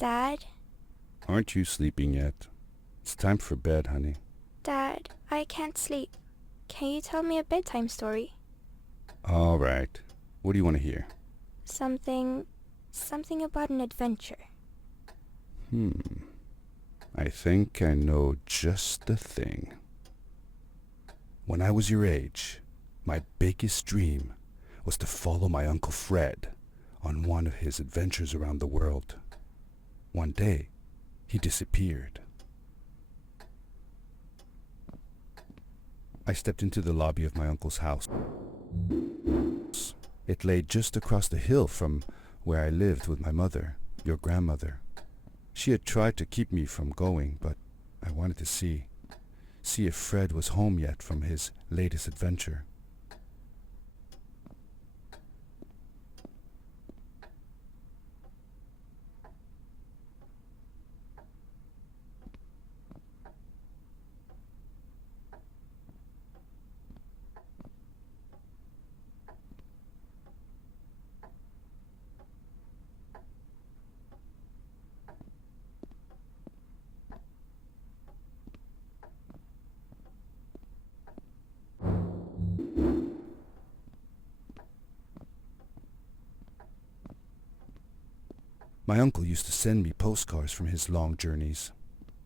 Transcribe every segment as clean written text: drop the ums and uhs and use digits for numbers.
Dad? Aren't you sleeping yet? It's time for bed, honey. Dad, I can't sleep. Can you tell me a bedtime story? All right. What do you want to hear? Something about an adventure. I think I know just the thing. When I was your age, my biggest dream was to follow my Uncle Fred on one of his adventures around the world. One day, he disappeared. I stepped into the lobby of my uncle's house. It lay just across the hill from where I lived with my mother, your grandmother. She had tried to keep me from going, but I wanted to see if Fred was home yet from his latest adventure. My uncle used to send me postcards from his long journeys.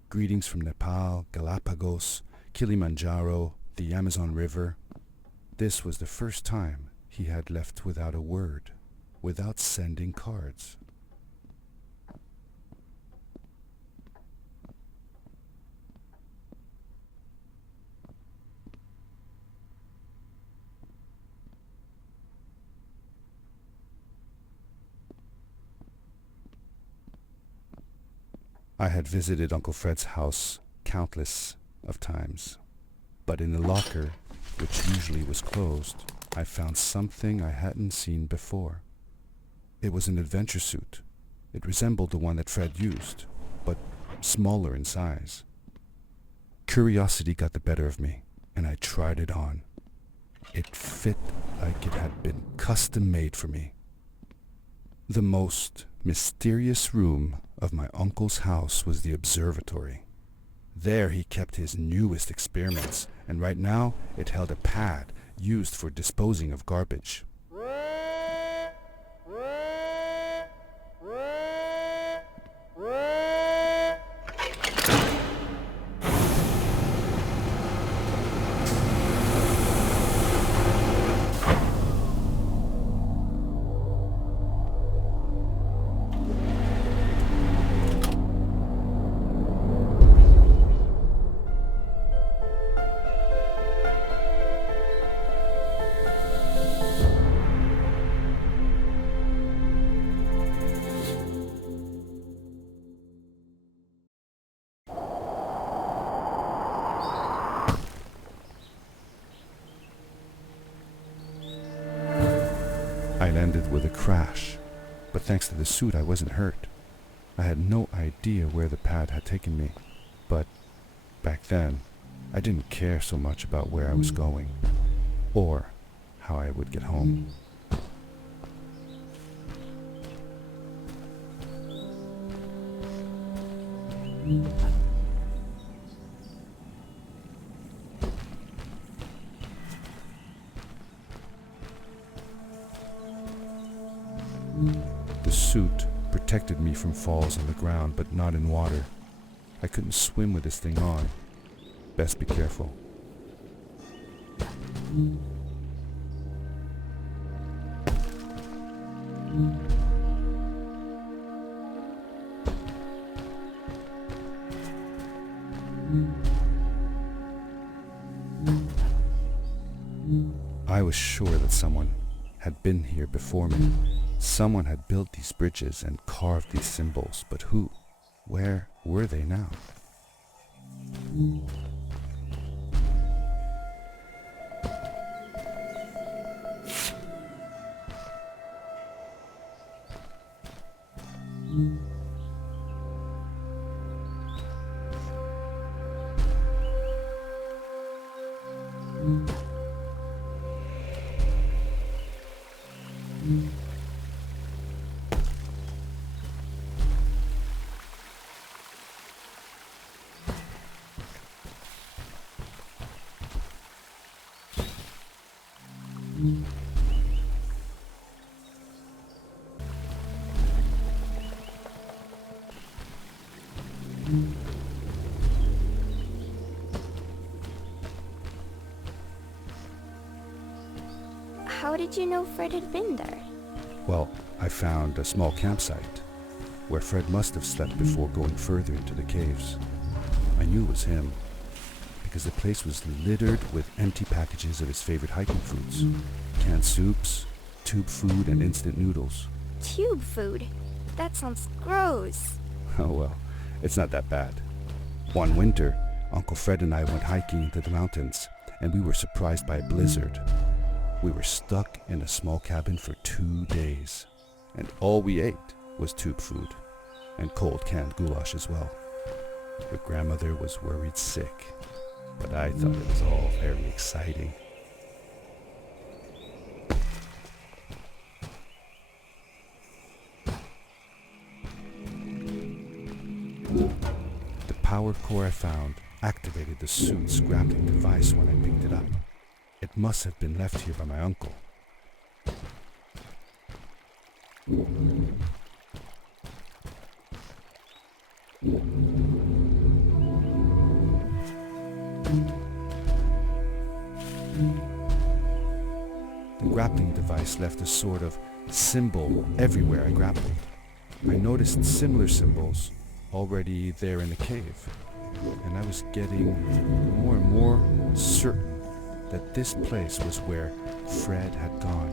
Greetings from Nepal, Galapagos, Kilimanjaro, the Amazon River. This was the first time he had left without a word, without sending cards. I had visited Uncle Fred's house countless of times, but in the locker, which usually was closed, I found something I hadn't seen before. It was an adventure suit. It resembled the one that Fred used, but smaller in size. Curiosity got the better of me, and I tried it on. It fit like it had been custom made for me. The most mysterious room of my uncle's house was the observatory. There he kept his newest experiments, and right now it held a pad used for disposing of garbage. I landed with a crash, but thanks to the suit I wasn't hurt. I had no idea where the pad had taken me, but back then I didn't care so much about where I was going, or how I would get home. The suit protected me from falls on the ground, but not in water. I couldn't swim with this thing on. Best be careful. I was sure that someone had been here before me. Someone had built these bridges and carved these symbols, but who? Where were they now? How did you know Fred had been there? Well, I found a small campsite where Fred must have slept before going further into the caves. I knew it was him because the place was littered with empty packages of his favorite hiking foods. Canned soups, tube food, and instant noodles. Tube food? That sounds gross. Oh well, it's not that bad. One winter, Uncle Fred and I went hiking into the mountains, and we were surprised by a blizzard. We were stuck in a small cabin for 2 days, and all we ate was tube food, and cold canned goulash as well. Your grandmother was worried sick, but I thought it was all very exciting. The power core I found activated the suit's grappling device when I picked it up. It must have been left here by my uncle. The grappling device left a sort of symbol everywhere I grappled. I noticed similar symbols already there in the cave, and I was getting more and more certain that this place was where Fred had gone.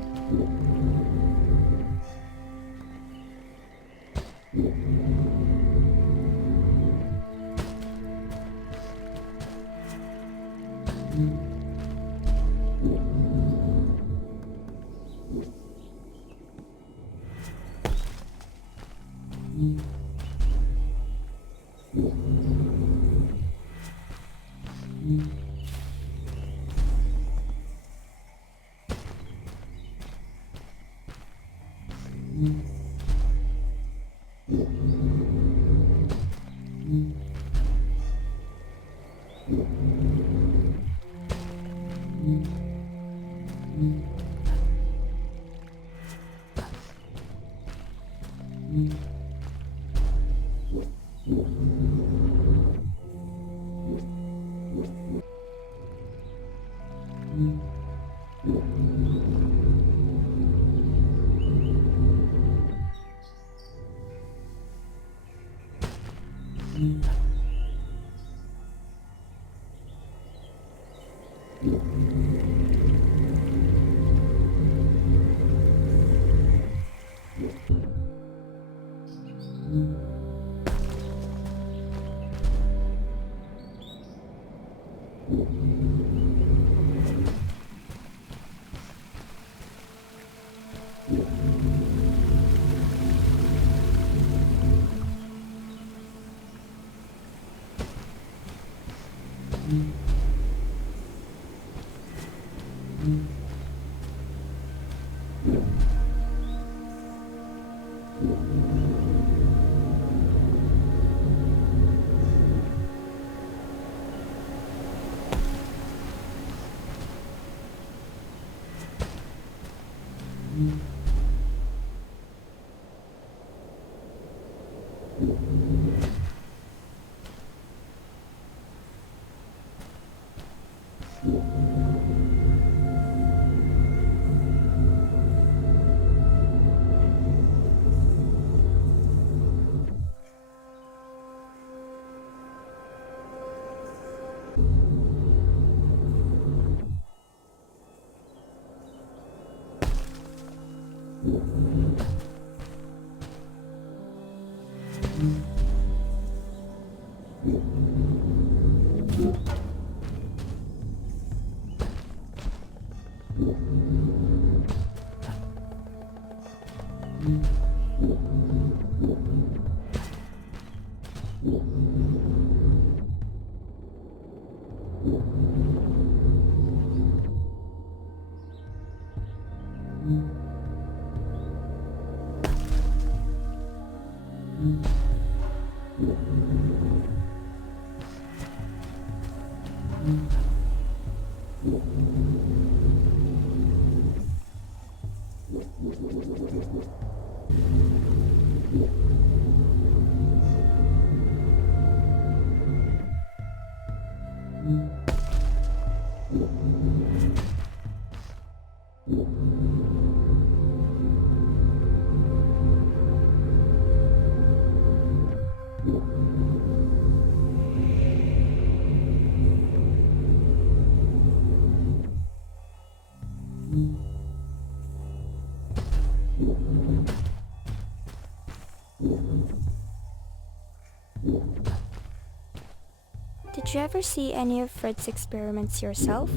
Did you ever see any of Fred's experiments yourself?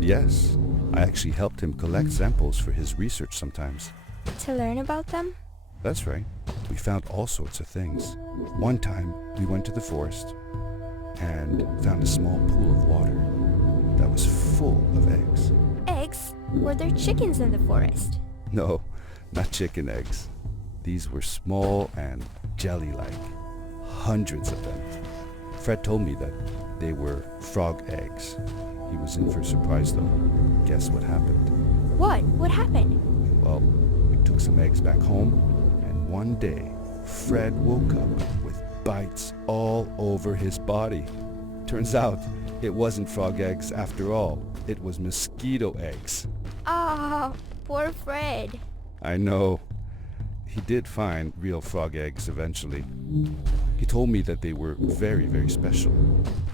Yes, I actually helped him collect samples for his research sometimes. To learn about them? That's right. We found all sorts of things. One time, we went to the forest and found a small pool of water that was full of eggs. Eggs? Were there chickens in the forest? No, not chicken eggs. These were small and jelly-like. Hundreds of them. Fred told me that they were frog eggs. He was in for a surprise though. Guess what happened? What? What happened? Well, we took some eggs back home, and one day, Fred woke up with bites all over his body. Turns out, it wasn't frog eggs after all. It was mosquito eggs. Ah, poor Fred. I know. He did find real frog eggs eventually. He told me that they were very, very special,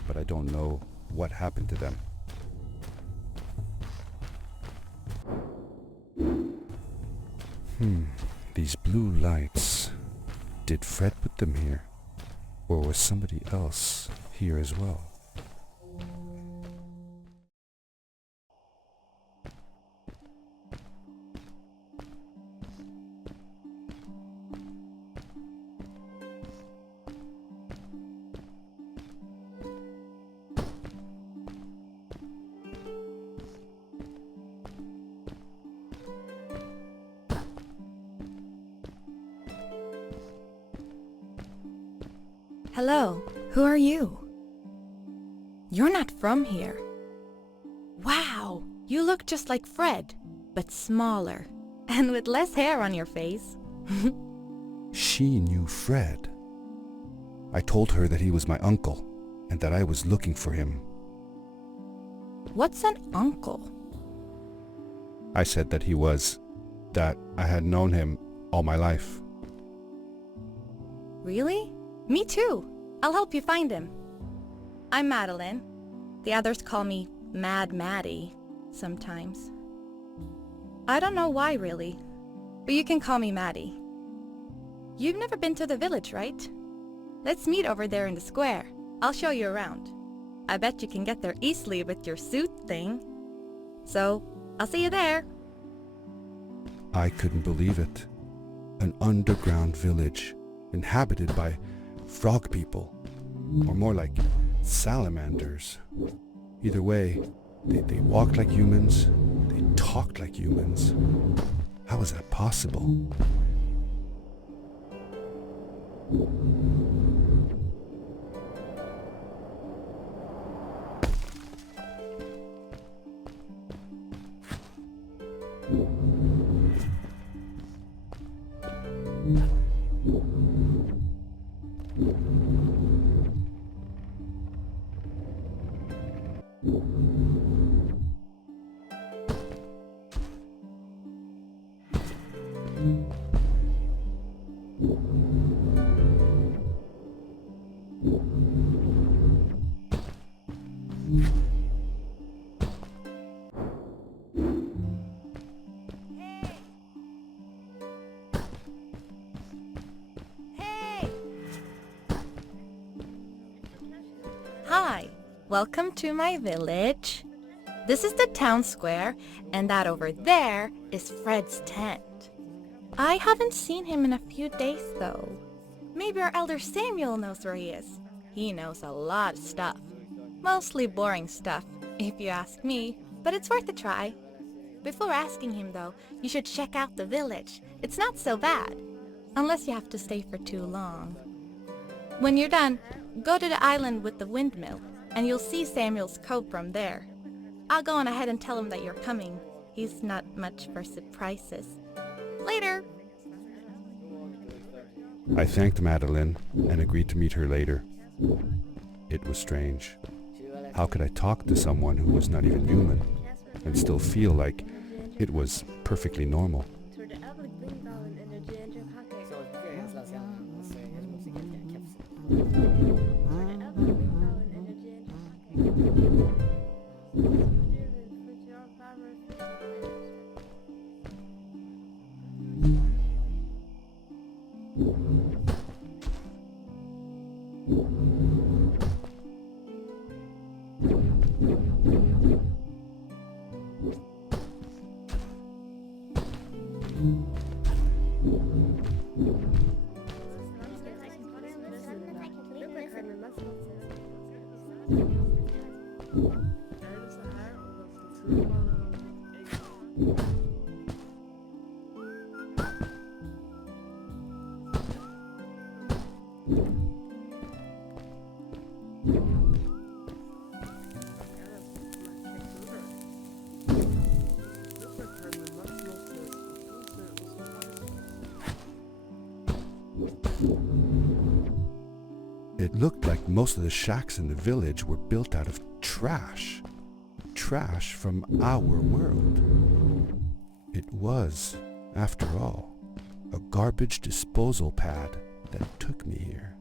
but I don't know what happened to them. These blue lights. Did Fred put them here? Or was somebody else here as well? Hello, who are you? You're not from here. Wow, you look just like Fred, but smaller, and with less hair on your face. She knew Fred. I told her that he was my uncle, and that I was looking for him. What's an uncle? I said that I had known him all my life. Really? Me too. I'll help you find him. I'm Madeline. The others call me Mad Maddie sometimes. I don't know why really, but you can call me Maddie. You've never been to the village, right? Let's meet over there in the square. I'll show you around. I bet you can get there easily with your suit thing. So, I'll see you there. I couldn't believe it. An underground village inhabited by frog people, or more like salamanders. Either way, they walked like humans, they talked like humans. How is that possible? Hi, welcome to my village. This is the town square, and that over there is Fred's tent. I haven't seen him in a few days though. Maybe our elder Samuel knows where he is. He knows a lot of stuff. Mostly boring stuff, if you ask me, but it's worth a try. Before asking him though, you should check out the village. It's not so bad, unless you have to stay for too long. When you're done, go to the island with the windmill, and you'll see Samuel's cove from there. I'll go on ahead and tell him that you're coming. He's not much for surprises. Later! I thanked Madeline and agreed to meet her later. It was strange. How could I talk to someone who was not even human and still feel like it was perfectly normal? It looked like most of the shacks in the village were built out of trash. Trash from our world. It was, after all, a garbage disposal pad that took me here.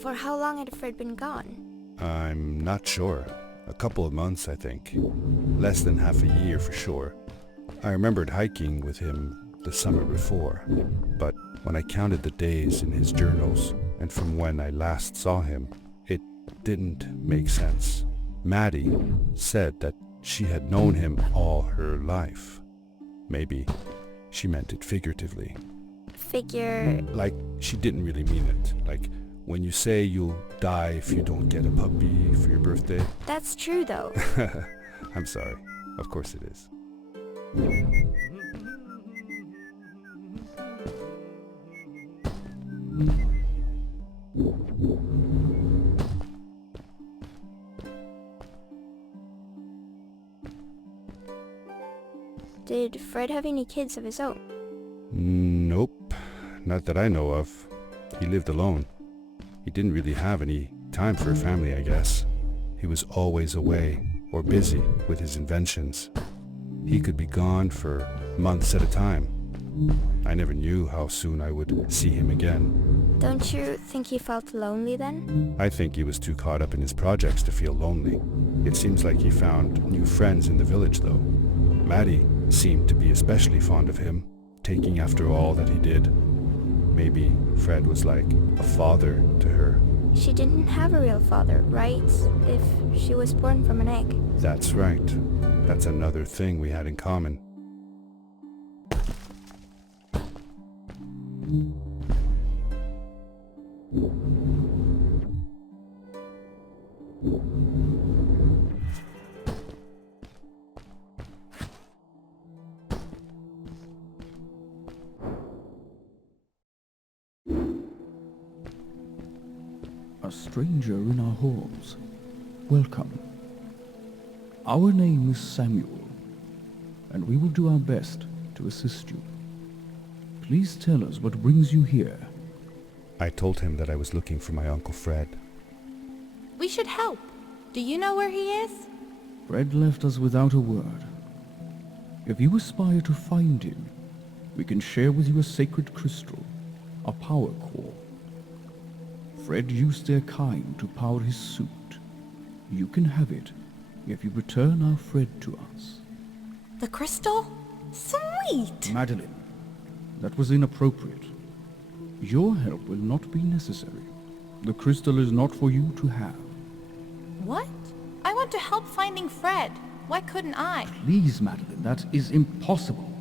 For how long had Fred been gone? I'm not sure. A couple of months, I think. Less than half a year for sure. I remembered hiking with him the summer before, but when I counted the days in his journals and from when I last saw him, it didn't make sense. Maddie said that she had known him all her life. Maybe she meant it figuratively. Figure... Like she didn't really mean it. Like when you say you'll die if you don't get a puppy for your birthday. That's true, though. I'm sorry. Of course it is. Did Fred have any kids of his own? Nope. Not that I know of. He lived alone. He didn't really have any time for a family, I guess. He was always away or busy with his inventions. He could be gone for months at a time. I never knew how soon I would see him again. Don't you think he felt lonely then? I think he was too caught up in his projects to feel lonely. It seems like he found new friends in the village, though. Maddie seemed to be especially fond of him, taking after all that he did. Maybe Fred was like a father to her. She didn't have a real father, right? If she was born from an egg. That's right. That's another thing we had in common. A stranger in our halls. Welcome. Our name is Samuel, and we will do our best to assist you. Please tell us what brings you here. I told him that I was looking for my Uncle Fred. We should help. Do you know where he is? Fred left us without a word. If you aspire to find him, we can share with you a sacred crystal, a power core. Fred used their kind to power his suit. You can have it if you return our Fred to us. The crystal? Sweet! Madeline, that was inappropriate. Your help will not be necessary. The crystal is not for you to have. What? I want to help finding Fred. Why couldn't I? Please, Madeline, that is impossible.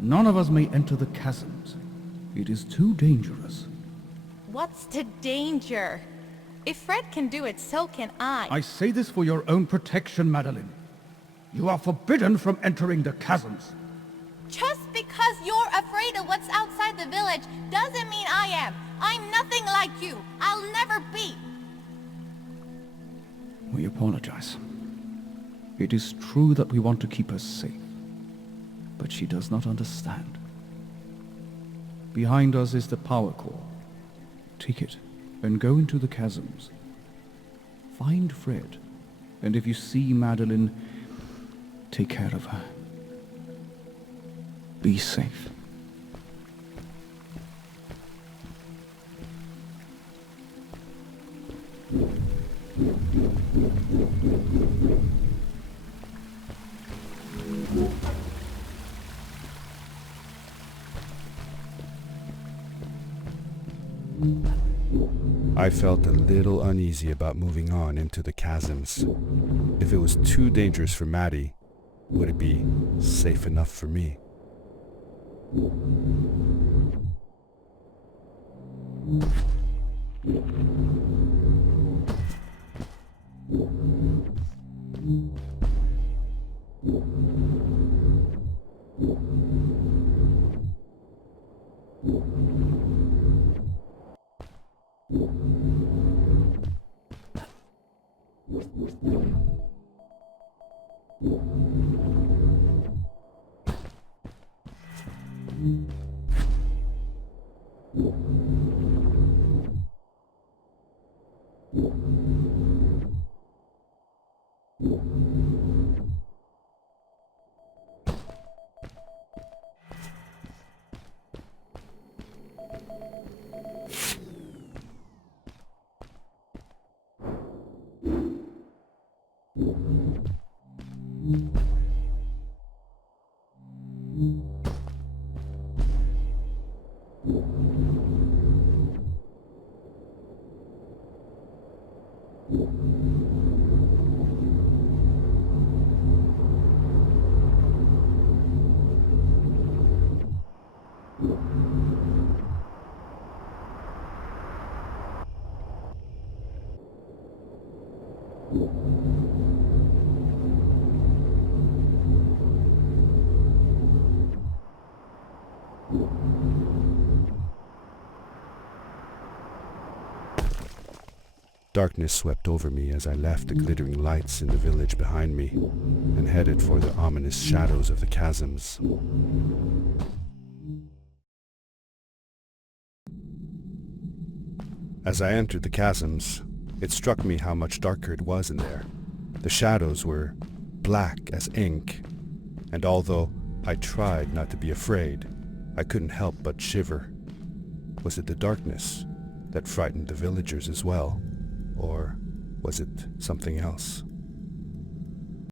None of us may enter the chasms. It is too dangerous. What's the danger? If Fred can do it, so can I. I say this for your own protection, Madeline. You are forbidden from entering the chasms. Just because you're afraid of what's outside the village doesn't mean I am. I'm nothing like you. I'll never be. We apologize. It is true that we want to keep her safe, but she does not understand. Behind us is the power core. Take it and go into the chasms. Find Fred, and if you see Madeline, take care of her. Be safe. I felt a little uneasy about moving on into the chasms. If it was too dangerous for Maddie, would it be safe enough for me? Darkness swept over me as I left the glittering lights in the village behind me and headed for the ominous shadows of the chasms. As I entered the chasms, it struck me how much darker it was in there. The shadows were black as ink, and although I tried not to be afraid, I couldn't help but shiver. Was it the darkness that frightened the villagers as well? Or was it something else?